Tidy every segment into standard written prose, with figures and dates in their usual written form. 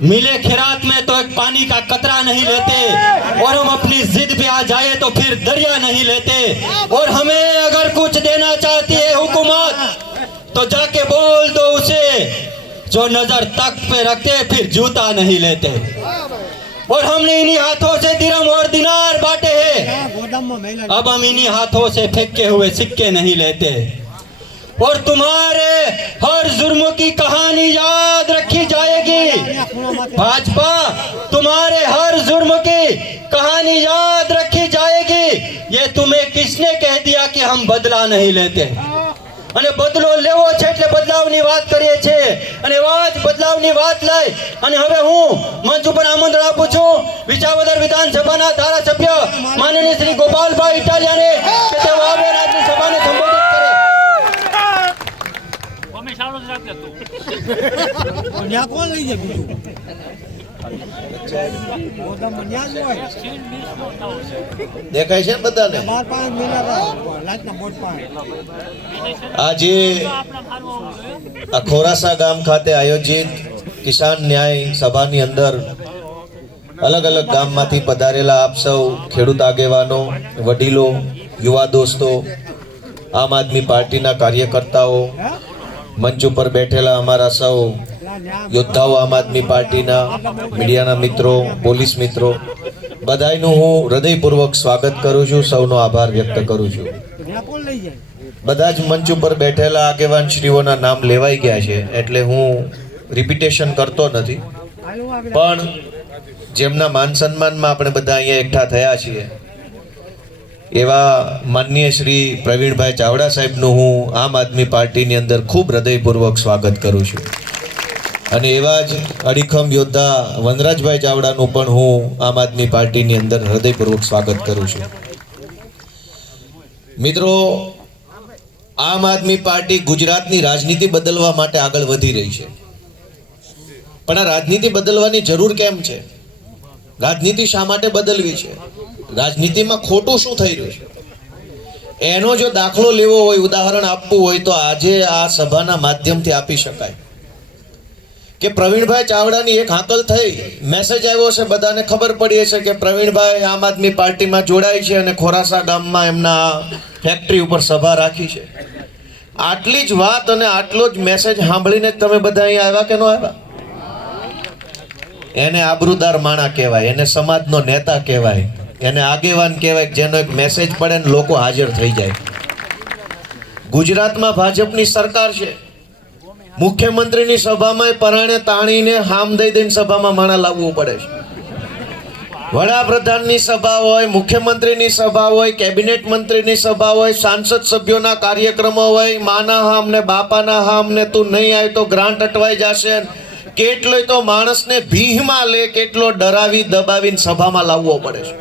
मिले खैरात में तो एक पानी का कतरा नहीं लेते, और हम अपनी जिद पे आ जाए तो फिर दरिया नहीं लेते। और हमें अगर कुछ देना चाहती है हुकूमत तो जाके बोल दो उसे, जो नजर तख्त पे रखते फिर जूता नहीं लेते। और हमने इन्हीं हाथों से दिरहम और दिनार बांटे हैं, अब हम इन्हीं हाथों से फेंके हुए सिक्के नहीं लेते। और तुम्हारे हर जुर्म की कहानी याद रखी जाएगी भाजपा, तुम्हारे हर जुर्म की कहानी याद रखी जाएगी। ये तुम्हें किसने कह दिया कि हम बदला नहीं लेते? અને બદલો લેવો છે એટલે બદલાવની વાત કરીએ છીએ, અને વાત બદલાવની વાત લઈ અને હવે હું મંચ ઉપર આમંત્રણ આપું છું વિસાવદર વિધાનસભાના ધારાસભ્ય માનનીય શ્રી ગોપાલભાઈ ઇટાલિયાને કે તેઓ આવે રાજ્ય સભાને સંબોધિત કરે। કોણ લઈ જાય દેખાય છે બધાને? આજે આ ખોરાસા ગામ ખાતે આયોજિત કિસાન ન્યાય સભાની અંદર અલગ અલગ ગામમાંથી પધારેલા આપ સૌ ખેડૂત આગેવાનો, વડીલો, યુવા દોસ્તો, આમ આદમી પાર્ટીના કાર્યકર્તાઓ, મંચ ઉપર બેઠેલા અમારા સૌ યોદ્ધાઓ, આમ આદમી પાર્ટીના મીડિયાના મિત્રો, પોલીસ મિત્રો, બધાનું હું હૃદયપૂર્વક સ્વાગત કરું છું, સૌનો આભાર વ્યક્ત કરું છું। બધા જ મંચ ઉપર બેઠેલા આગેવાન શ્રીઓના નામ લેવાઈ ગયા છે એટલે હું રિપીટેશન કરતો નથી, પણ જેમના માન સન્માનમાં આપણે બધા અહીંયા એકઠા થયા છીએ એવા માનનીય શ્રી પ્રવીણભાઈ ચાવડા સાહેબનું હું આમ આદમી પાર્ટીની અંદર ખૂબ હૃદયપૂર્વક સ્વાગત કરું છું। અને એવા જ અડીખમ યોદ્ધા વનરાજભાઈ ચાવડાનું પણ હું આમ આદમી પાર્ટીની અંદર હૃદયપૂર્વક સ્વાગત કરું છું। મિત્રો, આમ આદમી પાર્ટી ગુજરાતની રાજનીતિ બદલવા માટે આગળ વધી રહી છે, પણ આ રાજનીતિ બદલવાની જરૂર કેમ છે? રાજનીતિ શા માટે બદલવી છે? રાજનીતિમાં ખોટું શું થઈ રહ્યું છે? એનો જો દાખલો લેવો હોય, ઉદાહરણ આપવું હોય તો આજે આ સભાના માધ્યમથી આપી શકાય કે પ્રવીણભાઈ ચાવડાની એક હાકલ થઈ, મેસેજ આવ્યો છે, બધાને ખબર પડી છે કે પ્રવીણભાઈ આમ આદમી પાર્ટીમાં જોડાય છે અને ખોરાસા ગામમાં એમના ફેક્ટરી ઉપર સભા રાખી છે। આટલી જ વાત અને આટલો જ મેસેજ સાંભળીને તમે બધા અહીંયા આવ્યા કે ન આવ્યા? એને આબરૂદાર માણા કહેવાય, એને સમાજનો નેતા કહેવાય, એને આગેવાન કહેવાય, જેનો એક મેસેજ પડે ને લોકો હાજર થઈ જાય। ગુજરાતમાં ભાજપની સરકાર છે, મુખ્યમંત્રીની સભામાં પરાણે તાણીને હામ દઈ દઈને સભામાં માણા લાવવું પડે છે। વડાપ્રધાનની સભા હોય, મુખ્યમંત્રીની સભા હોય, કેબિનેટ મંત્રીની સભા હોય, સાંસદ સભ્યોના કાર્યક્રમો હોય, માના હામ ને બાપાના હામ ને તું નહીં આવે તો ગ્રાન્ટ અટવાઈ જશે, કેટલોય તો માણસને ભીહમાં લે, કેટલો ડરાવી દબાવીને સભામાં લાવવો પડે છે।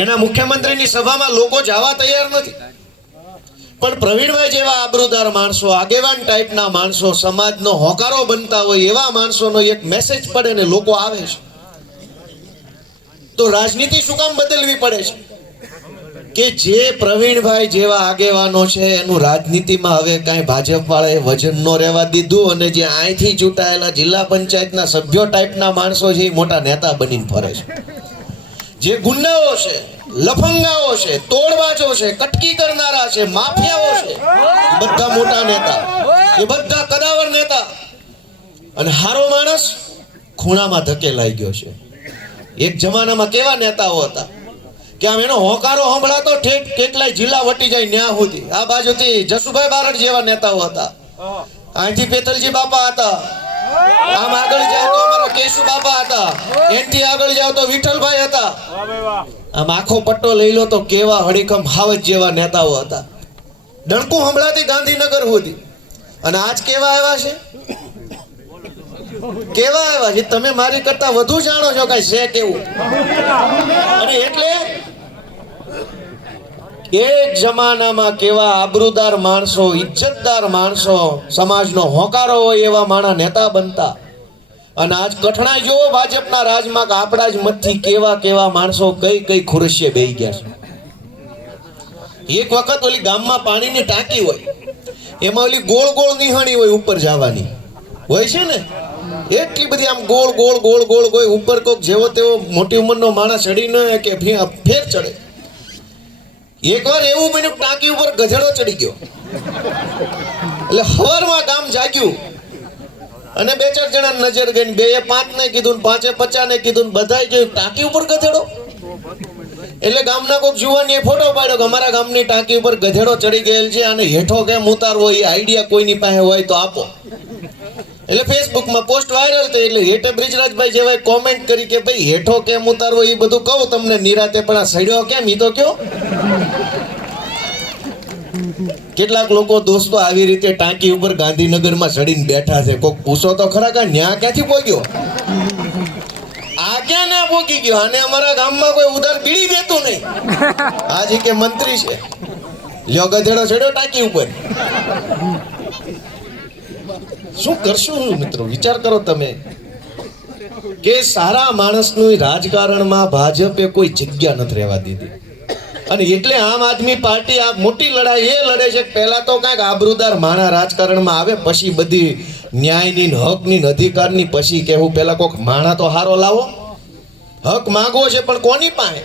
એના મુખ્યમંત્રીની સભામાં લોકો જવા તૈયાર નથી, પણ પ્રવીણભાઈ જેવા આબરૂદાર માણસો, આગેવાન ટાઈપના માણસો, સમાજનો હોકારો બનતા હોય એવા માણસોનો એક મેસેજ પડે ને લોકો આવે છે। તો રાજનીતિ શું કામ બદલવી પડે છે કે જે પ્રવીણભાઈ જેવા આગેવાનો છે એનું રાજનીતિમાં હવે કાંઈ ભાજપ વાળાએ વજન ન રહેવા દીધું, અને જે અહીંથી ચૂંટાયેલા જિલ્લા પંચાયતના સભ્યો ટાઈપના માણસો છે એ મોટા નેતા બનીને ફરે છે। જે ગુંડાઓ છે, લફંગાઓ છે, તોડબાજો છે, કટકી કરનારા છે, માફિયાઓ છે, એ બધા મોટા નેતા, એ બધા કદાવર નેતા, અને હારો માણસ ખૂણામાં ધકેલાઈ ગયો છે। એક જમાનામાં કેવા નેતાઓ હતા કે આમ એનો હોકારો સંભળાતો ઠેઠ કેટલાય જિલ્લા વટી જાય ન્યા સુધી। આ બાજુથી જસુભાઈ બારડ જેવા નેતાઓ હતા, અહીંથી પેતલજી બાપા હતા, આમ આગળ જાવ તો અમારા કેશુ બાપા હતા, એનથી આગળ જાવ તો વિઠ્ઠલભાઈ હતા, આમ આખો પટ્ટો લઈ લો તો કેવા હડીકમ હાવજ જેવા નેતાઓ હતા। ડણકું સંભળાતી ગાંધીનગર સુધી, અને આજ કેવા આવ્યા છે? કેવા આવ્યા છે? તમે મારી કરતા વધુ જાણો છો કઈ છે કેવું? અને એટલે એક જમાનામાં કેવા આબરૂદાર માણસો, ઇજ્જતદાર માણસો, સમાજનો હોકારો હોય એવા માણા નેતા બનતા, અને આજ કઠણાઈ જોવો ભાજપના રાજમાં કે આપણા જ મતથી કેવા કેવા માણસો કઈ કઈ ખુરશીએ બેહી ગયા છે। એક વખત ઓલી ગામમાં પાણીની ટાંકી હોય, એમાં ઓલી ગોળ ગોળ નિહાણી હોય ઉપર જવાની, હોય છે ને, એટલી બધી આમ ગોળ ગોળ ગોળ ગોળ કોઈ ઉપર કોક જેવો તેવો મોટી ઉંમરનો માણસ ચડી ન કે ફેર ચડે. એકવાર એવું બન્યું, ટાંકી ઉપર ગધેડો ચડી ગયો. એટલે હવારમાં ગામ જાગ્યું અને 2-4 જણા નજર ગઈ. 2એ 5 ને કીધું, 5એ 50 ને કીધું, બધાય જોયું ટાંકી ઉપર ગધેડો. એટલે ગામના કોઈક જુવાનીએ ફોટો પાડ્યો કે અમારા ગામની ટાંકી ઉપર ગધેડો ચડી ગયેલ છે, અને હેઠો કેમ ઉતારવો એ આઈડિયા કોઈની પાસે હોય તો આપો. એટલે ફેસબુકમાં પોસ્ટ વાયરલ થઈ. એટલે હેઠે બ્રિજરાજભાઈ જેવાય કોમેન્ટ કરી કે ભાઈ હેઠો કેમ ઉતારવો એ બધું કહું તમને નિરાતે, પણ આ સડ્યો કેમ ઈ તો કયો. કેટલાક લોકો દોસ્તો આવી રીતે ટાંકી ઉપર ગાંધીનગરમાં ચડીને બેઠા છે. કોક પૂછો તો ખરા કે ન્યા ક્યાંથી પહોંચ્યો, આ ક્યાં ના પહોંચી ગયો, અને અમારા ગામમાં કોઈ ઉધાર બીડી દેતું નહીં. આજે કે મંત્રી છે, લ્યો ગધેડો ચડ્યો ટાંકી ઉપર. શું કરશું મિત્રો, વિચાર કરો તમે કે સારા માણસનું રાજકારણમાં ભાજપે કોઈ જગ્યા નથી રહેવા દીધી. અને એટલે આમ આદમી પાર્ટી આ મોટી લડાઈ એ લડે છે કે પહેલા તો કાંઈક આબરૂદાર માણા રાજકારણમાં આવે, પછી બધી ન્યાયની હકની અધિકારની, પછી કેવું પહેલા કોઈક માણા તો હારો લાવો. હક માંગવો છે પણ કોની પાસે,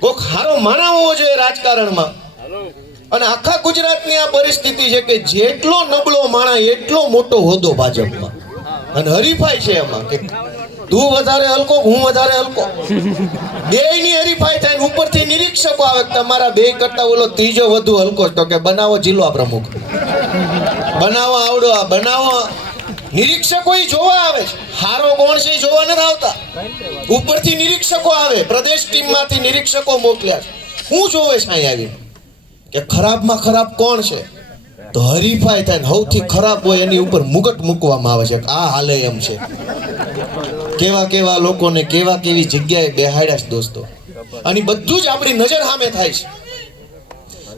કોઈક હારો માણા હોવો જોઈએ રાજકારણમાં. અને આખા ગુજરાતની આ પરિસ્થિતિ છે કે જેટલો નબળો માણા એટલો મોટો હોદ્દો ભાજપમાં, અને હરીફાઈ છે એમાં કે તું વધારે હલકો હું વધારે હલકો, બેયની હરીફાઈ થાય. ઉપરથી નિરીક્ષકો આવે તમારા બે કરતા ઓલો ત્રીજો વધુ હલકો, તો કે બનાવો જિલ્લા પ્રમુખ, બનાવો આવડો, આ બનાવો. નિરીક્ષકો જોવા આવે છે, હારો કોણ છે જોવા નથી આવતા. ઉપરથી નિરીક્ષકો આવે, પ્રદેશ ટીમમાંથી નિરીક્ષકો મોકલ્યા છે. શું જોવે છે અહીં આવીને કે ખરાબમાં ખરાબ કોણ છે, તો હરીફાઈ થાય. સૌથી ખરાબ હોય એની ઉપર મુગટ મૂકવામાં આવે છે, આ હાલે એમ છે. કેવા કેવા લોકોને કેવા કેવી જગ્યાએ બેહાડ્યા છે દોસ્તો. અને બધું જ આપણી નજર સામે થાય છે,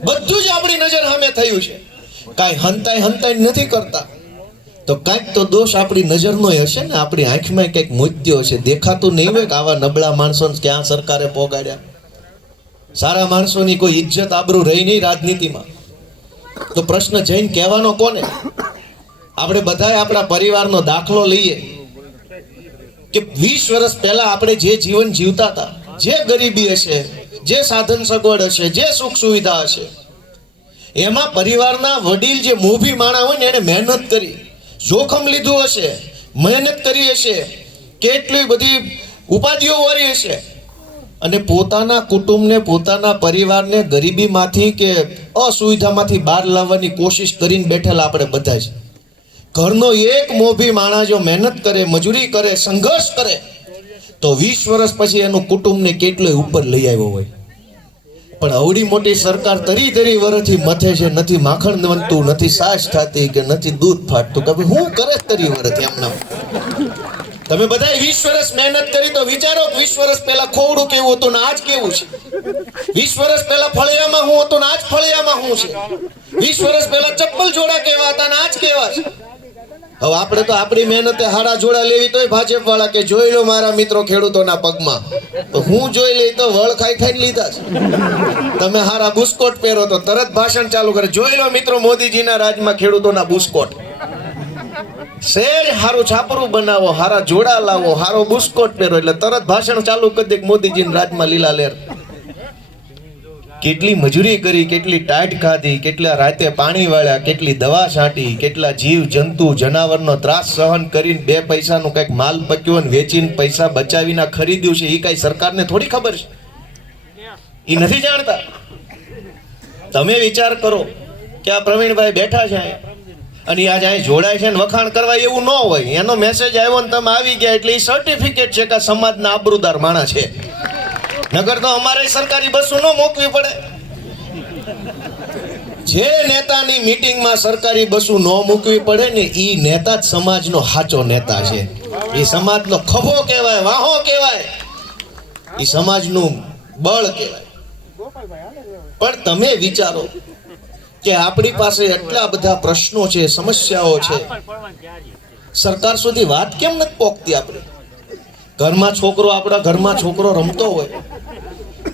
બધું જ આપણી નજર સામે થયું છે. કાંઈ હંતાઈ નથી કરતા, તો કાંઈક તો દોષ આપણી નજરનો હશે ને, આપણી આંખમાં કંઈક મોત્યો છે. દેખાતું નહીં હોય કે આવા નબળા માણસોને ક્યાં સરકારે પોગાડ્યા. સારા માણસોની કોઈ ઇજ્જત આબરૂ રહી નહીં રાજનીતિમાં. તો પ્રશ્ન જઈને કહેવાનો કોને? આપણે બધાએ આપણા પરિવારનો દાખલો લઈએ કે 20 વર્ષ પહેલા આપણે જે જીવન જીવતા હતા, જે ગરીબી હશે, જે સાધન સગવડ હશે, જે સુખ સુવિધા હશે, એમાં પરિવારના વડીલ જે મોભી માણા હોય ને એને મહેનત કરી, જોખમ લીધું હશે, મહેનત કરી હશે, કેટલી બધી ઉપાધિઓ વારી હશે, અને પોતાના કુટુંબને, પોતાના પરિવારને ગરીબીમાંથી કે અસુવિધામાંથી બહાર લાવવાની કોશિશ કરીને બેઠેલા આપણે બધા જ. ઘરનો એક મોભી માણસ જો મહેનત કરે, મજૂરી કરે, સંઘર્ષ કરે, તો 20 વર્ષ પછી એનું કુટુંબને કેટલોય ઉપર લઈ આવ્યો હોય. પણ અવડી મોટી સરકાર તરી વર્ષથી મથે છે, નથી માખણ બનતું, નથી છાશ થતી, કે નથી દૂધ ફાટતું, કે હું કરે તરી વર્ષથી એમના. તમે બધા 20 વર્ષ મહેનત કરી તો વિચારો 20 વર્ષ પહેલા ખોવડું કેવું હતું ને આજ કેવું છે. 20 વર્ષ પહેલા ફળિયામાં હું હતું ને આજ ફળિયામાં હું છે. 20 વર્ષ પહેલા ચપ્પલ જોડા કેવા હતા ને આજ કેવા છે. હવે આપણે તો આપણી મહેનતે હાડા જોડા લેવી તોય ભાજપ વાળા કે જોઈ લો મારા મિત્રો ખેડૂતોના પગમાં, તો હું જોઈ લઈ તો વળ ખાઈને લીધા છે. તમે હારા બુસ્કોટ પહેરો તો તરત ભાષણ ચાલુ કરે, જોઈ લો મિત્રો મોદીજીના રાજમાં ખેડૂતોના બુસ્કોટ. શેર હારું છાપરું બનાવો, હારા જોડા લાવો, હારો બુસ્કોટ પહેરો, એટલે તરત ભાષણ ચાલુ કરી દે મોદીજીના રાજમાં લીલા લેર. કેટલી મજૂરી કરી, કેટલી ટાઈટ ખાધી, કેટલા રાતે પાણી વાળ્યા, કેટલી દવા છાંટી, કેટલા જીવ જંતુ જનાવરનો ત્રાસ સહન કરીને 2 પૈસાનું કંઈક માલ પક્યો અને વેચીને પૈસા બચાવીને ખરીદ્યું છે. એ કઈ સરકારને થોડી ખબર છે, એ નથી જાણતા. તમે વિચાર કરો કે આ પ્રવીણભાઈ બેઠા છે અને આજે અહીં જોડાય છે ને વખાણ કરવા એવું ન હોય. એનો મેસેજ આવ્યો ને તમે આવી ગયા એટલે એ સર્ટિફિકેટ છે કે સમાજના આબરૂદાર માણસ છે. નગર તો અમારે સરકારી બસો ન મોકવી પડે. જે નેતાની મીટિંગમાં સરકારી બસો ન મૂકવી પડે ને એ નેતા જ સમાજનો સાચો નેતા છે. એ સમાજનો ખભો કહેવાય, વાહો કહેવાય, એ સમાજનું બળ કહેવાય. પણ તમે વિચારો કે આપણી પાસે એટલા બધા પ્રશ્નો છે, સમસ્યાઓ છે, સરકાર સુધી વાત કેમ નથી પહોંચતી? આપણે ઘરમાં છોકરો, આપણા ઘરમાં છોકરો રમતો હોય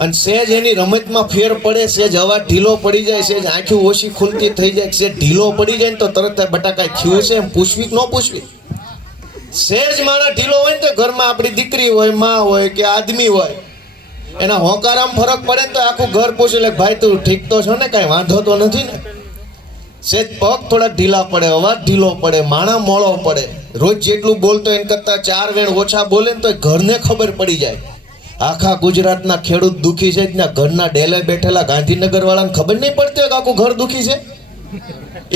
અને સેજ એની રમતમાં ફેર પડે, સેજ અવાજ ઢીલો પડી જાય, સેજ આંખો ઓછી ખુલતી થઈ જાય, સેજ ઢીલો પડી જાય ને તો તરત બટાકા થયું છે એમ પૂછવી કે ન પૂછવી. સેજ માણસ ઢીલો હોય ને તો ઘરમાં આપણી દીકરી હોય, માં હોય કે આદમી હોય, એના હોકારામાં ફરક પડે ને તો આખું ઘર પૂછે લે ભાઈ તું ઠીક તો છો ને, કાંઈ વાંધો તો નથી ને. સેજ પગ થોડા ઢીલા પડે, અવાજ ઢીલો પડે, માણા મોળો પડે, રોજ જેટલું બોલતો એને કરતા 4 વેણ ઓછા બોલે ને તો ઘરને ખબર પડી જાય. આખા ગુજરાતના ખેડૂત દુખી છે, ત્યાં ઘરના ડેલે બેઠેલા ગાંધીનગર વાળાને ખબર નહીં પડતી હોય કે આખું ઘર દુખી છે.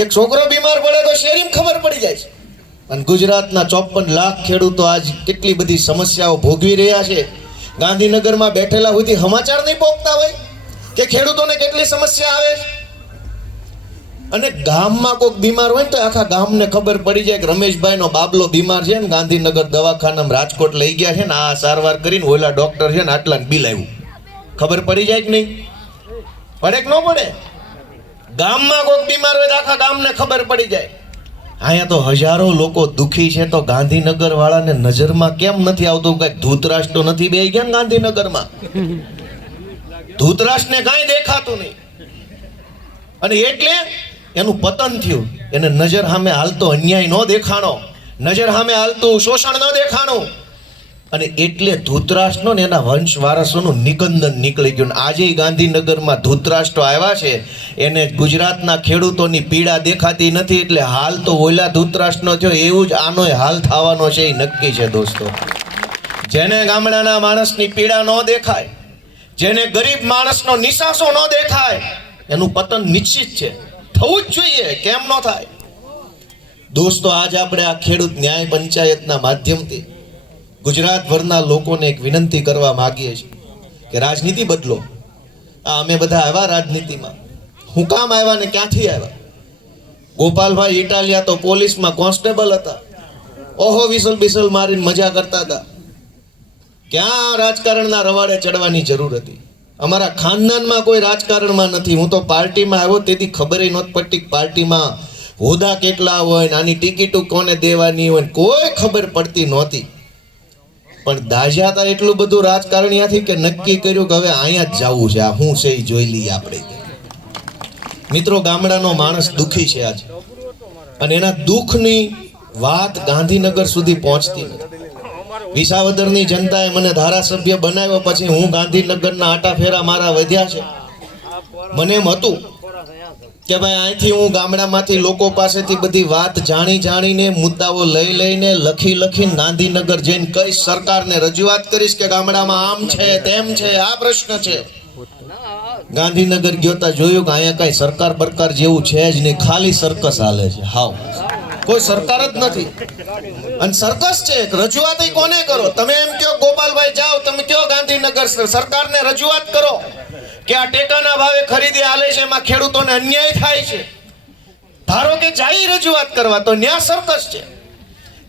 એક છોકરો બીમાર પડે તો શેરીમાં ખબર પડી જાય છે. અને ગુજરાતના 54 લાખ ખેડૂતો આજ કેટલી બધી સમસ્યાઓ ભોગવી રહ્યા છે. ગાંધીનગરમાં બેઠેલા સુધી સમાચાર નહીં પહોંચતા હોય કે ખેડૂતોને કેટલી સમસ્યા આવે છે. અને ગામમાં કોઈક બીમાર હોય ને તો આખા ગામને ખબર પડી જાય કે રમેશભાઈનો બાબલો બીમાર છે ને ગાંધીનગર દવાખાનામાં રાજકોટ લઈ ગયા છે ને આ સારવાર કરીને ઓલા ડોક્ટર છે ને આટલા બિલ આવ્યું. ખબર પડી જાય કે નહીં પડે કે ન પડે? ગામમાં કોઈક બીમાર હોય તો આખા ગામને ખબર પડી જાય. અહીંયા તો હજારો લોકો દુખી છે તો ગાંધીનગર વાળાને નજરમાં કેમ નથી આવતું? કઈ ધૂતરાષ્ટ્ર તો નથી બેહી ગયા ને ગાંધીનગરમાં? ધૂતરાષ્ટ્રને કાંઈ દેખાતું નહીં. અને એટલે એનું પતન થયું. એને નજર સામે હાલતો અન્યાય ન દેખાણો, નજર સામે હાલતું શોષણ ન દેખાણું, અને એટલે ધૂતરાષ્ટ્રનો ને એના વંશ વારસોનું નિકંદન નીકળી ગયું. આજે ગાંધીનગરમાં ધૂતરાષ્ટ્રો આવ્યા છે, એને ગુજરાતના ખેડૂતોની પીડા દેખાતી નથી, એટલે હાલ તો ઓલા ધૂતરાષ્ટ્રનો થયો એવું જ આનોય હાલ થવાનો છે, એ નક્કી છે દોસ્તો. જેને ગામડાના માણસની પીડા ન દેખાય, જેને ગરીબ માણસનો નિશાસો ન દેખાય, એનું પતન નિશ્ચિત છે, થવું જ જોઈએ. કેમ ન થાય દોસ્તો? આજ આપણે આ ખેડૂત ન્યાય પંચાયતના માધ્યમથી ગુજરાતભરના લોકોને એક વિનંતી કરવા માંગીએ છીએ કે રાજનીતિ બદલો. અમે બધા આવ્યા રાજનીતિમાં, હું કામ આવ્યા ને ક્યાંથી આવ્યા? ગોપાલભાઈ ઇટાલિયા તો પોલીસમાં કોન્સ્ટેબલ હતા, ઓહો વિસલ બિસલ મારીને મજા કરતા હતા. ક્યાં રાજકારણના રવાડે ચડવાની જરૂર હતી? અમારા ખાનદાનમાં કોઈ રાજકારણમાં નથી. હું તો પાર્ટીમાં આવ્યો તેથી ખબર નહોતી પડતી પાર્ટીમાં હોદ્દા કેટલા હોય, આની ટિકિટો કોને દેવાની હોય, કોઈ ખબર પડતી નહોતી. પણ દાજ્યા હતા એટલું બધું રાજકારણિયાથી કે નક્કી કર્યું કે હવે અહીંયા જ જવું છે, આ હું છે એ જોઈ લઈએ આપણે. મિત્રો, ગામડાનો માણસ દુખી છે આજ, અને એના દુઃખની વાત ગાંધીનગર સુધી પહોંચતી નથી. વિસાવદરની જનતાએ મને ધારાસભ્ય બનાવ્યો પછી હું ગાંધીનગરના આટા ફેરા મારા વધ્યા છે. મને એમ હતું કે ભાઈ અહીંથી હું ગામડામાંથી લોકો પાસેથી બધી વાત જાણીને મુદ્દાઓ લઈને લખીને ગાંધીનગર જઈને કઈશ, સરકારને રજૂઆત કરીશ કે ગામડામાં આમ છે તેમ છે, આ પ્રશ્ન છે. ગાંધીનગર ગયો તા જોયું કે અહીંયા કઈ સરકાર બરકાર જેવું છે જ નહીં, ખાલી સર્કસ હાલે છે. હાવ કોઈ સરકાર જ નથી, અને સર્કસ છે. રજૂઆત કોને કરો? તમે એમ કહો ગોપાલભાઈ જાઓ, તમે કહો ગાંધીનગર સરકારને રજૂઆત કરો કે આ ટેકાના ભાવે ખરીદી હાલે છે, એમાં ખેડૂતોને અન્યાય થાય છે. ધારો કે જાય રજૂઆત કરવા તો ન્યા સર્કસ છે.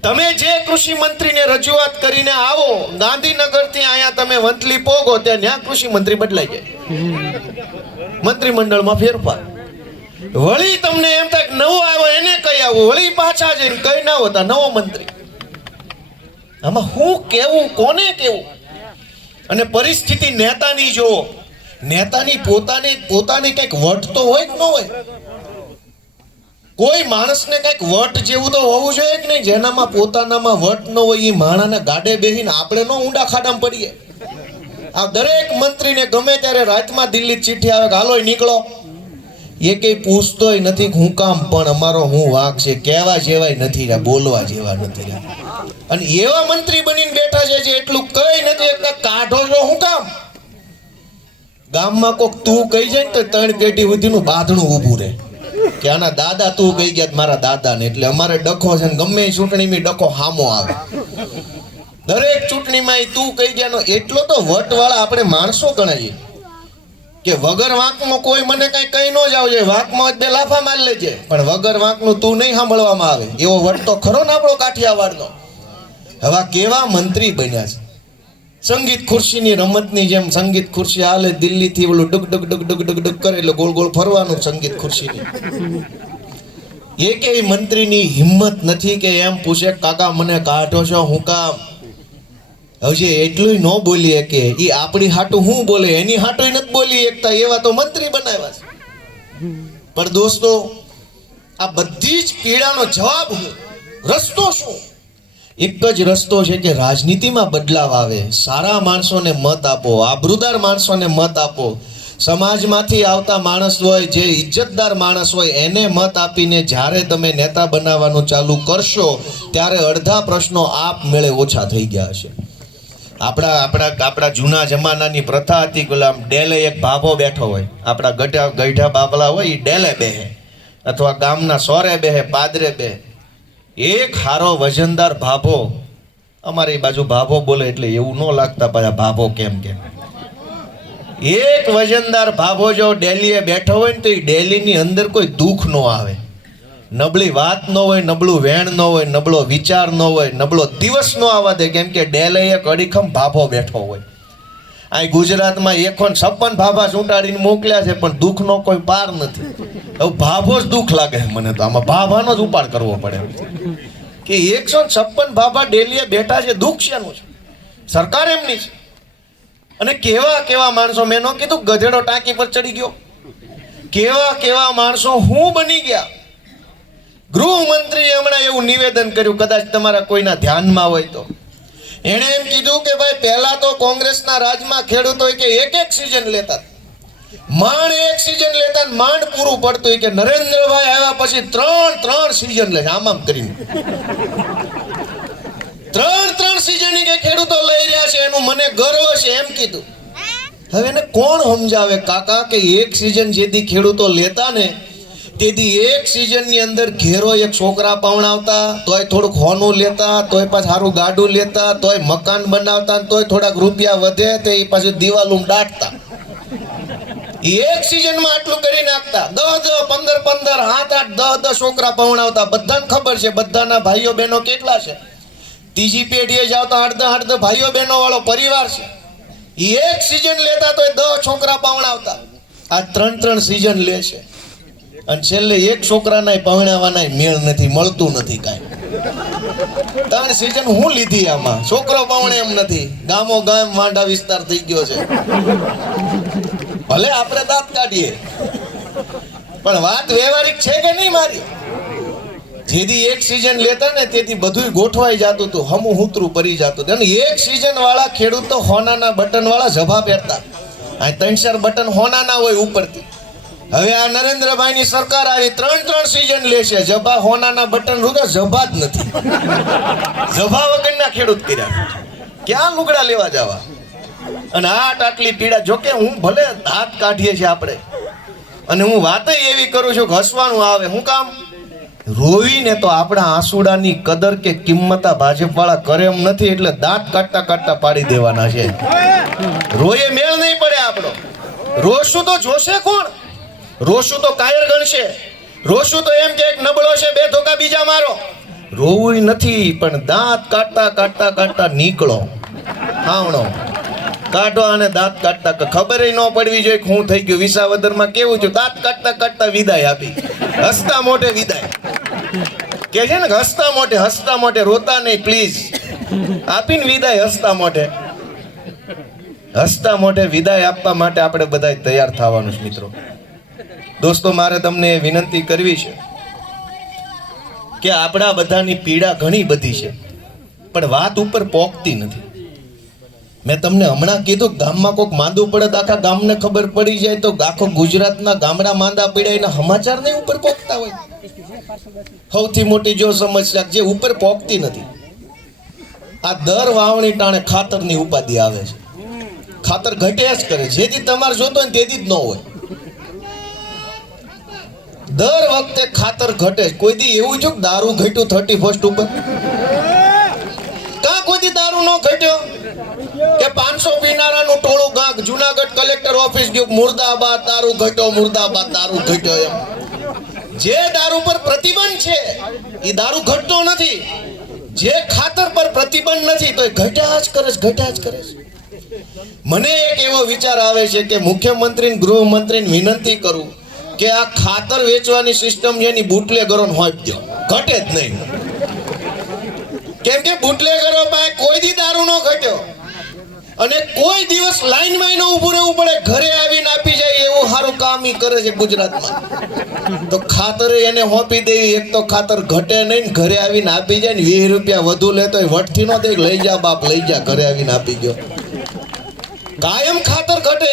તમે જે કૃષિ મંત્રીને રજૂઆત કરીને આવો ગાંધીનગરથી અહીંયા તમે વંથલી પોગો ત્યાં ન્યા કૃષિ મંત્રી બદલાઈ જાય, મંત્રીમંડળમાં ફેરફાર. વળી તમને એમ થાય નવો આવ્યો એને કઈ આવું, વળી પાછા જઈને કઈ ના હોતા નવો મંત્રી. આમાં હું કેવું, કોને કેવું? અને પરિસ્થિતિ નેતાની જોવો, નેતાની પોતાની કઈક વટ તો હોય કે ન હોય? કોઈ માણસને કઈક વટ જેવું તો હોવું જોઈએ કે નહીં? જેનામાં પોતાનામાં વટ ન હોય એ માણાને ગાડે બેસીને આપણે નો ઊંડા ખાડામાં પડીએ. આ દરેક મંત્રીને ગમે ત્યારે રાતમાં દિલ્હી ચિઠ્ઠી આવે કે હાલો નીકળો, એ કઈ પૂછતોય નથી હું કામ, પણ અમારો હું વાંક છે, કહેવા જેવાય નથી રહ્યા, બોલવા જેવા નથી રહ્યા. અને એવા મંત્રી બનીને બેઠા છે જે એટલું કઈ નથી એકતા, કાઢો છો હું કામ? ગામમાં કોક તું કહી જાય ને તો 3 પેઢી સુધીનું બાંધણું ઊભું રહે કે આના દાદા તું કહી ગયા મારા દાદાને. એટલે અમારે ડખો છે ને ગમે ચૂંટણીમાં ડખો હામો આવે. દરેક ચૂંટણીમાં તું કહી ગયા એટલો તો વટવાળા આપણે માણસો ગણાઈએ કે વગર વાંકમાં કોઈ મને કઈ કઈ ન જાવ જોઈએ, વાંકમાં 2 લાફા મારી લેજે, પણ વગર વાંકનું તું નહીં સાંભળવામાં આવે. એવો વટ તો ખરો ને આપણો કાઠિયાવાડનો. હવે કેવા મંત્રી બન્યા છે? સંગીત ખુરશીની રમતની જેમ સંગીત ખુરશી હાલે દિલ્હીથી ઓલું ડુક ડુક ડુક ડુક ડુક ડુક કરે એટલે ગોળ ગોળ ફરવાનું સંગીત ખુરશીની. એકેય મંત્રીની હિંમત નથી કે એમ પૂછે કાકા મને કાઢો છો હું કામ? હવે એટલું ન બોલી શકે એ આપણી હાટું હું બોલે એની હાટું નથી બોલી એકતા એવા તો મંત્રી બનાવ્યા છે. પણ દોસ્તો આ બધી જ પીડાનો જવાબ હું રસ્તો શું? એક જ રસ્તો છે કે રાજનીતિમાં બદલાવ આવે, સારા માણસોને મત આપો, આબરૂદાર માણસોને મત આપો, સમાજમાંથી આવતા માણસ હોય જે ઇજ્જતદાર માણસ હોય એને મત આપીને જ્યારે તમે નેતા બનાવવાનું ચાલુ કરશો ત્યારે અડધા પ્રશ્નો આપમેળે ઓછા થઈ ગયા હશે. આપણા જૂના જમાનાની પ્રથા હતી ગુલામ ડેલે એક ભાભો બેઠો હોય, આપણા ગઈઢા બાબલા હોય એ ડેલે બેહે અથવા ગામના સોરે બેહે, પાદરે બેહે. એક હારો વજનદાર ભાભો, અમારી બાજુ ભાભો બોલે એટલે એવું ન લાગતા પાછા ભાભો કેમ કે એક વજનદાર ભાભો જો ડેલીએ બેઠો હોય ને તો એ ડેલીની અંદર કોઈ દુઃખ ન આવે, નબળી વાત ન હોય, નબળું વેણ ન હોય, નબળો વિચાર ન હોય, નબળો દિવસ ન આવવા દે, કેમ કે ડેલે એક અડીખમ ભાભો બેઠો હોય. અહીં ગુજરાતમાં 156 ભાભા ચૂંટાડીને મોકલ્યા છે પણ દુઃખનો કોઈ પાર નથી. હવે ભાભો જ દુઃખ લાગે છે મને તો, આમાં ભાભાનો જ ઉપાડ કરવો પડે કે 156 ભાભા ડેલીએ બેઠા છે, દુઃખ શેનું છે? સરકાર એમની છે. અને કેવા માણસો, મેં ન કીધું ગધેડો ટાંકી પર ચડી ગયો, કેવા માણસો હું બની ગયા. ગૃહમંત્રીએ હમણાં એવું નિવેદન કર્યું, કદાચ તમારા કોઈના ધ્યાનમાં હોય તો, એણે એમ કીધું કે ભાઈ પહેલા તો કોંગ્રેસના રાજમાં ખેડૂતો કે એક સિઝન લેતા, માંડ એક સિઝન લેતા, માંડ પૂરું પડતું, કે નરેન્દ્રભાઈ આવ્યા પછી ત્રણ સિઝન લે, આમ કરીને ત્રણ સિઝન કે ખેડૂતો લઈ રહ્યા છે, એનું મને ગર્વ છે એમ કીધું. હવે એને કોણ સમજાવે કાકા કે એક સિઝન જેથી ખેડૂતો લેતા ને તેથી એક સિઝનની અંદર ઘેરો એક છોકરા પાવણાવતા, તોય થોડુંક હોનું લેતા, તોય પાછું સારું ગાડું લેતા, તોય મકાન બનાવતા, તોય થોડાક રૂપિયા વધે તો એ પાછું દિવાલું દાટતા. એક સિઝનમાં આટલું કરી નાખતા, 10 15 7 8 10 છોકરા પવણાવતા. બધાને ખબર છે બધાના ભાઈઓ બહેનો કેટલા છે, ત્રીજી પેઢીએ જાવ તો 8 ભાઈઓ બહેનો વાળો પરિવાર છે. એક સિઝન લેતા તો 10 છોકરા પવણાવતા. આ 3 સિઝન લે છે અને છેલ્લે એક છોકરાના પવણાવવાના મેળ નથી, મળતું નથી કાંઈ. 3 સિઝન હું લીધી આમાં, છોકરો પવણે એમ નથી. ગામો ગામ વાંઢા વિસ્તાર થઈ ગયો છે. ભલે આપણે દાંત કાઢીએ પણ વાત વ્યવહારિક છે કે નહીં મારી? જેથી એક સિઝન લેતા ને તેથી બધું ગોઠવાઈ જતું હતું, હમું હુતરું પરી જતું હતું. અને એક સિઝન વાળા ખેડૂત તો હોનાના બટન વાળા ઝભા પહેરતા, આ 3-4 બટન હોનાના હોય ઉપરથી. હવે આ નરેન્દ્રભાઈની સરકાર આવી 3 સિઝન લેશે, ઝભા હોનાના બટન રૂગા ઝભા જ નથી, ઝભા વગરના ખેડૂત કર્યા. ક્યાં લુગડા લેવા જવા? અને આટલી પીડા. જોકે હું ભલે હાથ કાઢીએ છીએ આપણે, અને હું વાત એવી કરું છું કે હસવાનું આવે. હું કામ રોવીને તો આપણા આંસુડાની કદર કે કિંમત ભાજપ વાળા કરે એમ નથી, એટલે દાંત કાઢતા પાડી દેવાના છે. રોયે મેળ નહીં પડે આપણો. રોશું તો જોશે કોણ? રોશું તો કાયર ગણશે, રોશું તો એમ કે એક નબળો છે 2 ધોકા બીજા મારો. રોવું નથી, પણ દાંત કાઢતા નીકળો. આવણો કાઢો અને દાંત કાઢતા ખબર ન પડવી જોઈએ કે હું થઈ ગયું. વિસાવદરમાં કેવું છું, દાંત કાઢતા વિદાય આપી, હસતા મોઢે વિદાય કે છે ને, હસતા મોઢે રોતા નહીં પ્લીઝ, આપીને વિદાય હસતા મોઢે વિદાય આપવા માટે આપણે બધા તૈયાર થવાનું છે. મિત્રો દોસ્તો, મારે તમને વિનંતી કરવી છે કે આપણા બધાની પીડા ઘણી બધી છે પણ વાત ઉપર પોકતી નથી. મેં તમને હમણાં કીધું ગામમાં કોઈક માંદું પડે તો આખા ગામને ખબર પડી જાય, તો આખો ગુજરાતના ગામડા માંદા પડ્યા એના સમાચાર નહીં ઉપર પોકતા હોય. સૌથી મોટી જો સમસ્યા જે ઉપર પોકતી નથી, આ દર વાવણી ટાણે ખાતરની ઉપાધિ આવે છે. ખાતર ઘટ્યા જ કરે, જેથી તમારે જોતો હોય તેથી જ ન હોય. દર વખતે ખાતર ઘટે. કોઈ દી એવું છે દારૂ ઘટ્યું 31st ઉપર? કાં કોઈ દી દારૂ ન ઘટ્યો? કે 500 પીનારાનું ટોળું ગાંક જુનાગઢ કલેક્ટર ઓફિસ ગયું, મુર્દાબાદ દારૂ ઘટ્યો, મુર્દાબાદ દારૂ ઘટ્યો એમ. જે દારૂ પર પ્રતિબંધ છે એ દારૂ ઘટતો નથી, જે ખાતર પર પ્રતિબંધ નથી તો એ ઘટ્યા જ કરે છે. મને એક એવો વિચાર આવે છે કે મુખ્યમંત્રી ગૃહમંત્રીને વિનંતી કરું કે આ ખાતર વેચવાની સિસ્ટમ છે એની બુટલેગરોને હોંપ દો, ઘટે જ નહીં. કેમ કે બુટલેગરો પાસે કોઈ દી દારૂ ન ઘટે. ગયો અને કોઈ દિવસ લાઈનમાં ન ઊભું રહેવું પડે, ઘરે આવીને આપી જાય એવું સારું કામ ઈ કરે છે ગુજરાતમાં. તો ખાતર એને હોપી દેવી, એક તો ખાતર ઘટે નહીં, ઘરે આવીને આપી જાય ને 20 રૂપિયા વધુ લેતો હોય વટથી નો દે, લઈ જા બાપ લઈ જા, ઘરે આવીને આપી ગયો. કાયમ ખાતર ઘટે,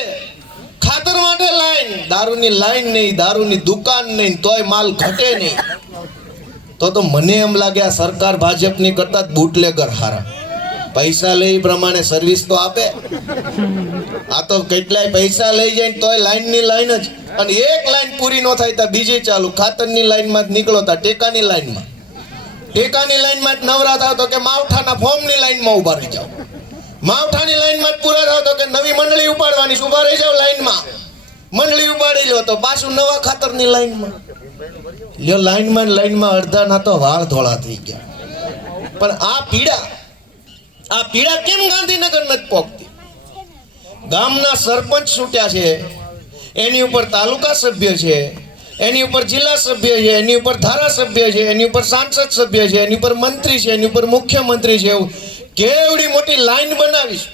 ખાતર માટે લાઈન, દારૂની લાઈન નહીં, દારૂની દુકાન નહીં, તોય માલ ઘટે નહીં. તો મને એમ લાગે આ સરકાર ભાજપની કરતા બુટલેગર હારા. પૈસા લઈ પ્રમાણે સર્વિસ તો આપે. આ તો કેટલાય પૈસા લઈ જાય તોય લાઈનની લાઈન જ, અને એક લાઈન પૂરી ન થાય તો બીજી ચાલુ. ખાતરની લાઈનમાં જ નીકળો તા ટેકાની લાઈનમાં, ટેકાની લાઈનમાં જ નવરા થાવ તો કે માવઠાના ફોર્મની લાઈનમાં ઉભા રહી જાઓ, માવઠાની લાઈનમાં જ પૂરા થાવ તો કે નવી મંડળી ઉપાડવાની, ઉભા રહી જાવ લાઈનમાં. મંડળી ઉપાડી લો તો પાછું નવા ખાતરની લાઈનમાં લ્યો. લાઈનમાં અડધા ના તો વાળ ધોળા થઈ ગયા. પણ આ પીડા કેમ ગાંધીનગર નથી પોકતી? ગામના સરપંચ છૂટ્યા છે, એની ઉપર તાલુકા સભ્ય છે, એની ઉપર જિલ્લા સભ્ય છે, એની ઉપર ધારાસભ્ય છે, એની ઉપર સાંસદ સભ્ય છે, એની ઉપર મંત્રી છે, એની ઉપર મુખ્યમંત્રી છે. એવું કેવડી મોટી લાઈન બનાવીશ.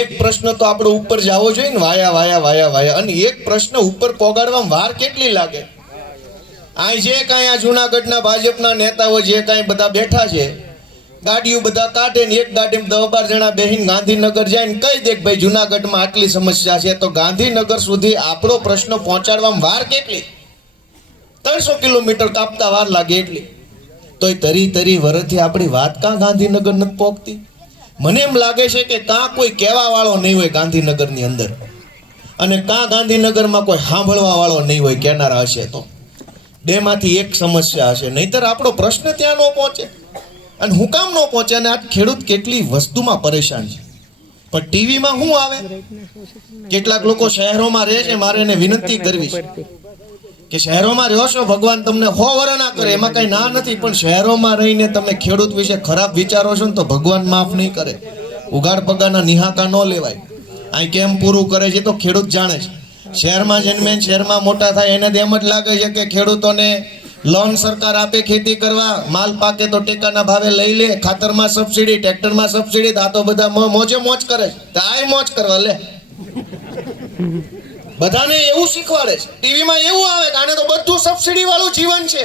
એક પ્રશ્ન તો આપણો ઉપર જવો જોઈએ ને, વાયા. અને એક પ્રશ્ન ઉપર પોગાડવામાં વાર કેટલી લાગે? આ જે કાંઈ આ જુનાગઢના ભાજપના નેતાઓ જે કાંઈ બધા બેઠા છે, ગાડીઓ બધા કાઢે ને એક ગાડીમાં 10-12 જણા બેહીને ગાંધીનગર જાય ને કહી દે કે ભાઈ જુનાગઢમાં આટલી સમસ્યા છે, તો ગાંધીનગર સુધી આપણો પ્રશ્ન પહોંચાડવામાં વાર કેટલી? 300 કિલોમીટર કાપતા વાર લાગે એટલી. તોય તરી વરથી આપણી વાત કાં ગાંધીનગર નથી પહોંચતી? મને એમ લાગે છે કે કાં કોઈ કહેવા વાળો નહીં હોય ગાંધીનગરની અંદર, અને કાં ગાંધીનગરમાં કોઈ સાંભળવા વાળો નહીં હોય. કેનારા હશે તો બેમાંથી એક સમસ્યા હશે, નહીતર આપણો પ્રશ્ન ત્યાં ન પહોંચે. અને હું કામ ન પહોંચે? અને આ ખેડૂત કેટલી વસ્તુમાં પરેશાન છે, પણ ટીવીમાં શું આવે? કેટલાક લોકો શહેરોમાં રહે છે, મારે એને વિનંતી કરવી છે કે શહેરોમાં રહ્યો છો, ભગવાન તમને 100 વર્ષ ના કરે, એમાં કઈ ના નથી, પણ શહેરોમાં રહીને તમે ખેડૂત વિશે ખરાબ વિચારો છો ને તો ભગવાન માફ નહીં કરે. ઉગાડ પગાના નિહાકા ન લેવાય. અહીં કેમ પૂરું કરે છે તો ખેડૂત જાણે છે. શહેરમાં જન્મે શહેરમાં મોટા થાય એને તો એમ જ લાગે છે કે ખેડૂતોને લોન સરકાર આપે ખેતી કરવા, માલ પાકે તો ટેકાના ભાવે લઈ લે, ખાતરમાં સબસિડી, ટ્રેક્ટરમાં સબસિડી, આ તો બધા મોજે મોજ કરે છે. આ મોજ કરવા લે, બધાને એવું શીખવાડે છે. ટીવીમાં એવું આવે કે આને તો બધું સબસિડી વાળું જીવન છે.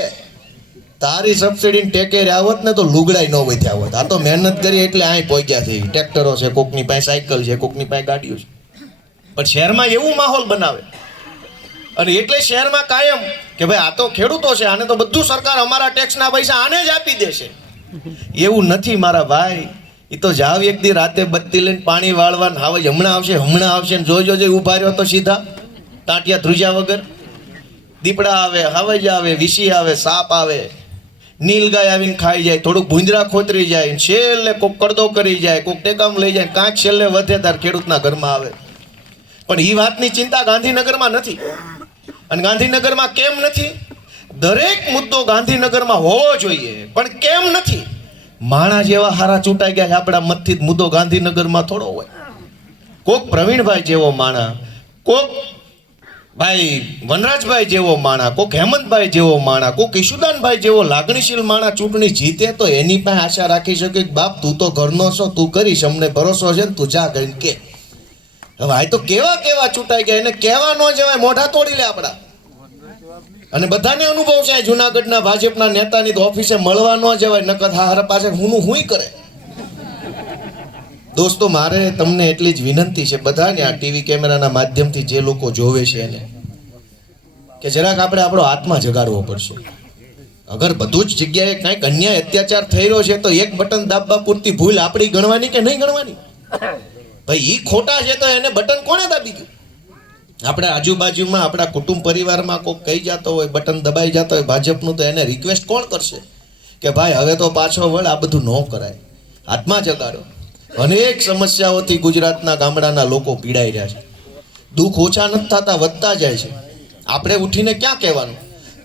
તારી સબસિડી ટેકે આવત ને તો લુગડાઈ ન વધ્યા હોત. આ તો મહેનત કરી એટલે અહીં પહોંચ્યા છે. ટ્રેક્ટરો છે, કોકની પાસે સાયકલ છે, કોકની પાસે ગાડીઓ છે. પણ શહેરમાં એવું માહોલ બનાવે, અને એટલે શહેરમાં કાયમ કે ભાઈ આ તો ખેડૂતો છે, આને તો બધું સરકાર અમારા ટેક્સના પૈસા આને જ આપી દેશે. એવું નથી મારા ભાઈ. એ તો જાવ એક દી રાતે બત્તી લઈને પાણી વાળવાનું, હવે હમણાં આવશે ને જોજો ઊભા રહ્યો તો સીધા ટાંટિયા ધ્રુજ્યા વગર દીપડા આવે, હવજ આવે, વીસી આવે, સાપ આવે, નીલગાય આવીને ખાઈ જાય, થોડુંક ભૂંજરા ખોતરી જાય, છેલ્લે કોક કડદો કરી જાય, કોક ટેકામ લઈ જાય, કાંક છેલ્લે વધે તાર ખેડૂતના ઘરમાં આવે. પણ એ વાતની ચિંતા ગાંધીનગરમાં નથી. અને ગાંધીનગરમાં કેમ નથી? દરેક મુદ્દો ગાંધીનગરમાં હોવો જોઈએ, પણ કેમ નથી? માણા જેવા હારા ચૂંટાઈ ગયા છે આપણા મતથી, મુદ્દો ગાંધીનગરમાં થોડો હોય. કોક પ્રવીણભાઈ જેવો માણા, કોક ભાઈ વનરાજભાઈ જેવો માણા, કોક હેમંતભાઈ જેવો માણા, કોક ઈશુદાનભાઈ જેવો લાગણીશીલ માણા ચૂંટણી જીતે તો એની પાસે આશા રાખી શકે કે બાપ તું તો ઘરનો છો, તું કરીશ, અમને ભરોસો છે ને, તું જા કરીને કે. હવે આ તો કેવા ચૂંટાઈ ગયા, એને કહેવા ન જવાય, મોઢા તોડી લે આપણા. અને બધાને અનુભવ છે જુનાગઢના ભાજપના નેતાની તો ઓફિસે મળવા ન જવાય, નકર હાર પાસે હુંય કરે. દોસ્તો, મારે તમને એટલી જ વિનંતી છે બધાને, આ ટીવી કેમેરાના માધ્યમથી જે લોકો જોવે છે એને, કે જરાક આપણે આપણો આત્મા જગાડવો પડશે. અગર બધું જ જગ્યાએ કંઈક અન્યાય અત્યાચાર થઈ રહ્યો છે તો એક બટન દાબવા પૂરતી ભૂલ આપણી ગણવાની કે નહીં ગણવાની? ભાઈ ઈ ખોટા છે તો એને બટન કોણે દાબી ગયું? આપણા આજુબાજુમાં, આપણા કુટુંબ પરિવારમાં કોઈ કહી જતો હોય, બટન દબાઈ જતો હોય ભાજપનું, તો એને રિક્વેસ્ટ કોણ કરશે કે ભાઈ હવે તો પાછો વળ, આ બધું ન કરાય, આત્મા જગાડો. અનેક સમસ્યાઓથી ગુજરાતના ગામડાના લોકો પીડાઈ રહ્યા છે. દુઃખ ઓછા નથી થતા, વધતા જાય છે. આપણે ઉઠીને ક્યાં કહેવાનું?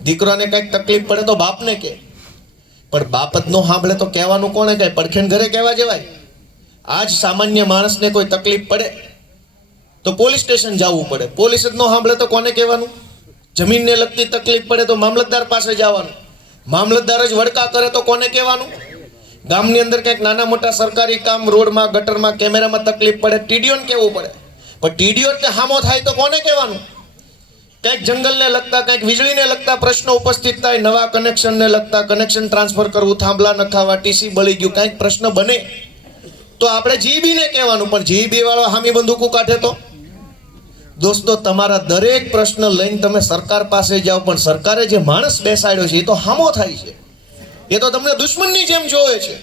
દીકરાને કંઈક તકલીફ પડે તો બાપને કહે, પણ બાપ જ ન સાંભળે તો કહેવાનું કોને કહે? પડખેન ઘરે કહેવા જવાય? આજ સામાન્ય માણસને કોઈ તકલીફ પડે તો પોલીસ સ્ટેશન જવું પડે, પોલીસ જ ન સાંભળે તો કોને કહેવાનું? જમીનને લગતી તકલીફ પડે તો મામલતદાર પાસે જવાનું, મામલતદાર જ વડકા કરે તો કોને કહેવાનું? ગામની અંદર કંઈક નાના મોટા સરકારી કામ, રોડમાં, ગટરમાં, કેમેરામાં તકલીફ પડે, ટીડીઓને કહેવું પડે. પણ ટીડીઓ જ હામો થાય તો કોને કહેવાનું? કંઈક જંગલને લગતા, કંઈક વીજળીને લગતા પ્રશ્નો ઉપસ્થિત થાય, નવા કનેક્શનને લગતા, કનેક્શન ટ્રાન્સફર કરવું, થાંભલા નખાવા, ટીસી બળી ગયું, કંઈક પ્રશ્ન બને તો આપણે જીબીને કહેવાનું. પણ જીબી વાળો હામી બંદૂકો કાઢે તો દોસ્તો, તમારા દરેક પ્રશ્ન લઈને તમે સરકાર પાસે જાઓ, પણ સરકારે જે માણસ બેસાડ્યો છે એ તો હામો થાય છે. એ તો તમને દુશ્મનની જેમ જોવે છે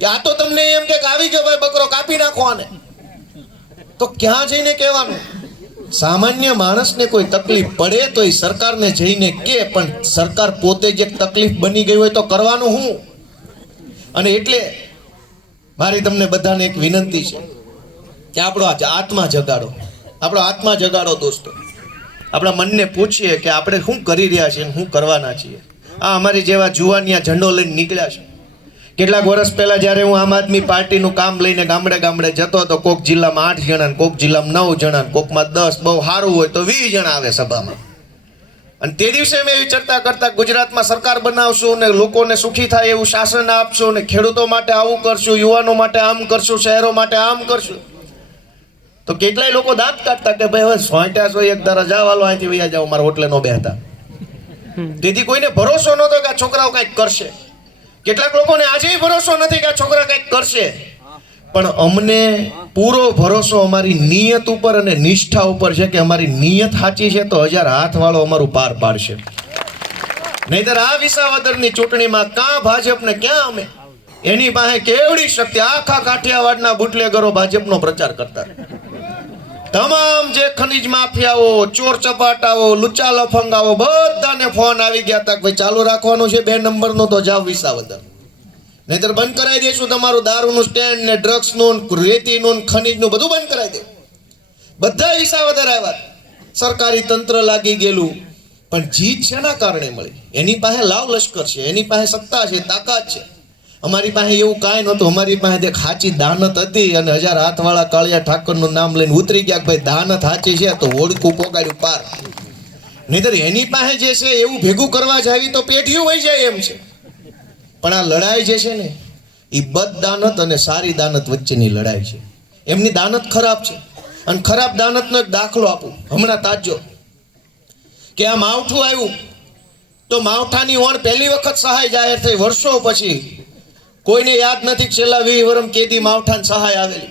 કે આ તો તમને એમ કે આવી ગયો ભાઈ બકરો, કાપી નાખો આને. તો ક્યાં જઈને કહેવાનું? સામાન્ય માણસને કોઈ તકલીફ પડે તો એ સરકારને જઈને કે, પણ સરકાર પોતે જ એક તકલીફ બની ગઈ હોય તો કરવાનું હું? અને એટલે મારી તમને બધાને એક વિનંતી છે કે આપણો આત્મા જગાડો, આપણો આત્મા જગાડો દોસ્તો. આપણા મનને પૂછીએ કે આપણે શું કરી રહ્યા છીએ, શું કરવાના છીએ. આ અમારી જેવા જુવાનિયા ઝંડો લઈને નીકળ્યા છે. કેટલાક વર્ષ પહેલા જ્યારે હું આમ આદમી પાર્ટીનું કામ લઈને ગામડે ગામડે જતો હતો, કોક જિલ્લામાં 8 જણા, કોક જિલ્લામાં 9 જણા, કોકમાં 10, બહુ સારું હોય તો 20 જણા આવે સભામાં. અને તે દિવસે મેં એવી ચર્ચા કરતા, ગુજરાતમાં સરકાર બનાવશું ને લોકોને સુખી થાય એવું શાસન આપશું ને ખેડૂતો માટે આવું કરશું, યુવાનો માટે આમ કરશું, શહેરો માટે આમ કરશું. તો કેટલાય લોકો દાંત કાઢતા કે ભાઈ હવે સોંટ્યા છો, એક ધારા જાવ, હાલો અહીંથી વૈયા જાવ, મારા હોટલે નો બેહતા. તેથી કોઈને ભરોસો નહોતો કે આ છોકરાઓ કંઈક કરશે. કેટલાક લોકોને આજે ભરોસો નથી કે આ છોકરા કંઈક કરશે. પણ અમને પૂરો ભરોસો અમારી નિયત ઉપર અને નિષ્ઠા ઉપર છે કે અમારી નિયત સાચી છે તો 1000 હાથ વાળો અમારું પાર પાડશે. નહીતર આ વિસાવદરની ચૂંટણીમાં કાં ભાજપ ને ક્યાં અમે, એની પાસે કેવડી શક્તિ. આખા કાઠિયાવાડના બુટલેગરો ભાજપનો પ્રચાર કરતા. તમામ જે ખનીજ માફિયાઓ, ચોર ચપાટાઓ, લુચ્ચા લફંગાઓ, બધાને ફોન આવી ગયા હતા કે ભાઈ ચાલુ રાખવાનું છે 2 નંબરનો તો જાવ વિસાવદર, નહીતર બંધ કરાવી દઈશું તમારું દારૂનું સ્ટેન્ડ ને ડ્રગ્સનું, રેતીનું, ખનીજનું બધું બંધ કરાવી દે. બધા વિસાવદર આવ્યા, સરકારી તંત્ર લાગી ગયેલું. પણ જીત શેના કારણે મળી? એની પાસે લાવ લશ્કર છે, એની પાસે સત્તા છે, તાકાત છે. અમારી પાસે એવું કાંઈ નહોતું. અમારી પાસે એક સાચી દાનત હતી અને 1000 હાથ વાળા કાળિયા ઠાકરનું નામ લઈને ઉતરી ગયા કે ભાઈ દાનત સાચી છે તો ઓળખું પોગાડ્યું પાર. નહીતર એની પાસે જે છે એવું ભેગું કરવા જાવી તો પેઢીઓ વહી જાય એમ છે. પણ આ લડાઈ જે છે ને એ બદ દાનત અને સારી દાનત વચ્ચેની લડાઈ છે. એમની દાનત ખરાબ છે. અને ખરાબ દાનતનો એક દાખલો આપું હમણાં તાજો, કે આ માવઠું આવ્યું તો માવઠાની ઓણ પહેલી વખત સહાય જાહેર થઈ વર્ષો પછી. કોઈને યાદ નથી છેલ્લા 20 વર્ષ કેદી માવઠાની સહાય આવેલી.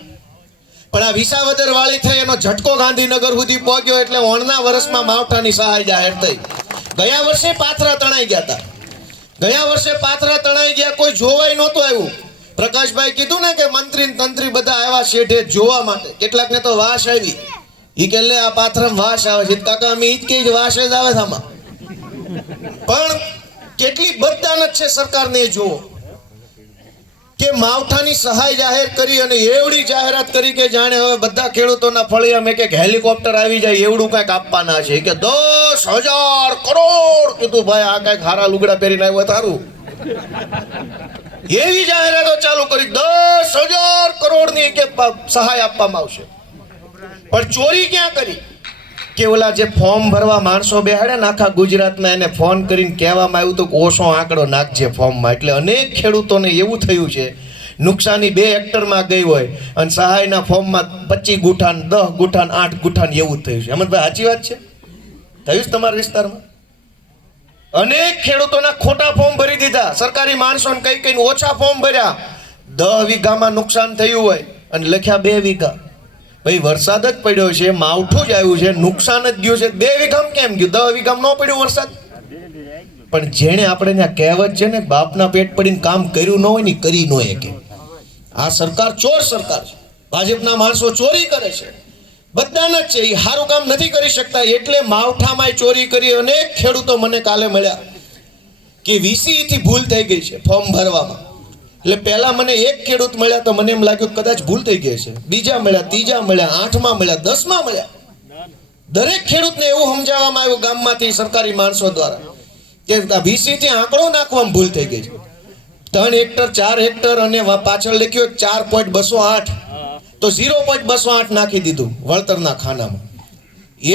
પણ આ વિસાવદર વાળી થઈ એનો ઝટકો ગાંધીનગર સુધી પહોંચ્યો એટલે ઓણના વર્ષમાં માવઠાની સહાય જાહેર થઈ. ગયા વર્ષે પાથરા તણાઈ ગયા હતા. ગયા વર્ષે પાથરા તણાઈ ગયા, કોઈ જોવાય નહોતું આવ્યું. પ્રકાશભાઈ કીધું ને કે મંત્રી તંત્રી બધા આવ્યા શેઠે જોવા માટે. કેટલાકને તો વાસ આવી. ઈ કે લે આ પાથરામાં વાસ આવે છે. કાકા અમે ઈ જ કે વાસ જ આવે છે આમાં. પણ કેટલી બદદાનત છે સરકારને એ જોવો કે માવઠાની સહાય જાહેર કરી અને એવડી જાહેરાત કરી કે જાણે હવે બધા ખેડૂતોના ફળિયા મેં કે હેલિકોપ્ટર આવી જાય એવડું કંઈક આપવાના છે કે 10,000 કરોડ. કીધું ભાઈ આ કંઈક હારા લુગડા પહેરીને આવ્યો તારું. એવી જાહેરાતો ચાલુ કરી 10,000 કરોડની કે સહાય આપવામાં આવશે. પણ ચોરી ક્યાં કરી કે ઓલા જે ફોર્મ ભરવા માણસો બેહાડે ને આખા ગુજરાતમાં એને ફોન કરીને કહેવામાં આવ્યું તો ઓછો આંકડો નાખજે ફોર્મમાં. એટલે અનેક ખેડૂતોને એવું થયું છે નુકસાની 2 હેક્ટરમાં ગઈ હોય અને સહાયના ફોર્મમાં 25 ગુઠાન, 10 ગુઠાન, 8 ગુઠાન એવું થયું છે. અમરભાઈ સાચી વાત છે? થયું છે તમારા વિસ્તારમાં? અનેક ખેડૂતોના ખોટા ફોર્મ ભરી દીધા. સરકારી માણસોને કઈ કઈને ઓછા ફોર્મ ભર્યા. 10 વીઘામાં નુકસાન થયું હોય અને લખ્યા 2 વીઘા. ભાઈ વરસાદ જ પડ્યો છે, માવઠું જ આવ્યું છે, નુકસાન જ ગયું છે. 2 વીઘામાં કેમ ગયું? 10 વીઘામાં ન પડ્યું વરસાદ. પણ જેણે આપણે ત્યાં કહેવત છે ને બાપના પેટ પડીને કામ કર્યું ન હોય ને કરી ન શકે. આ સરકાર ચોર સરકાર છે. ભાજપના માણસો ચોરી કરે છે, બધાના જ છે. એ સારું કામ નથી કરી શકતા એટલે માવઠામાં ચોરી કરી. અનેક ખેડૂતો મને કાલે મળ્યા કે વીસી થી ભૂલ થઈ ગઈ છે ફોર્મ ભરવામાં. એટલે પહેલા મને એક ખેડૂત મળ્યા તો મને એમ લાગ્યું કદાચ ભૂલ થઈ ગઈ છે. બીજા મળ્યા, ત્રીજા મળ્યા, 8માં મળ્યા, 10માં મળ્યા. દરેક ખેડૂતને એવું સમજાવવામાં આવ્યું ગામમાંથી સરકારી માણસો દ્વારા કે વીસી થી આંકડો નાખવામાં ભૂલ થઈ ગઈ છે. 3 હેક્ટર, 4 હેક્ટર અને પાછળ લખ્યું 4.208 તો 0.208 નાખી દીધું વળતરના ખાનામાં.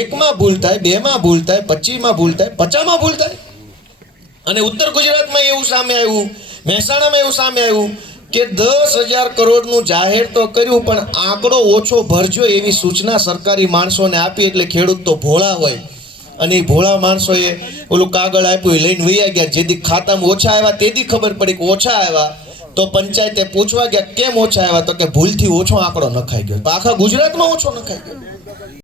1માં ભૂલ થાય, 2માં ભૂલ થાય, 25માં ભૂલ થાય, 50માં ભૂલ થાય. અને ઉત્તર ગુજરાતમાં એવું સામે આવ્યું, મહેસાણામાં એવું સામે આવ્યું, કે 10,000 કરોડનું જાહેર તો કર્યું પણ આંકડો ઓછો ભરજો એવી સૂચના સરકારી માણસોને આપી. એટલે ખેડૂત તો ભોળા હોય અને એ ભોળા માણસોએ ઓલું કાગળ આપ્યું એ લઈને વૈયા ગયા. જેથી ખાતામાં ઓછા આવ્યા તેથી ખબર પડી કે ઓછા આવ્યા, તો પંચાયતે પૂછવા ગયા કેમ ઓછા આવ્યા, તો કે ભૂલથી ઓછો આંકડો નખાઈ ગયો. તો આખા ગુજરાતમાં ઓછો નખાઈ ગયો.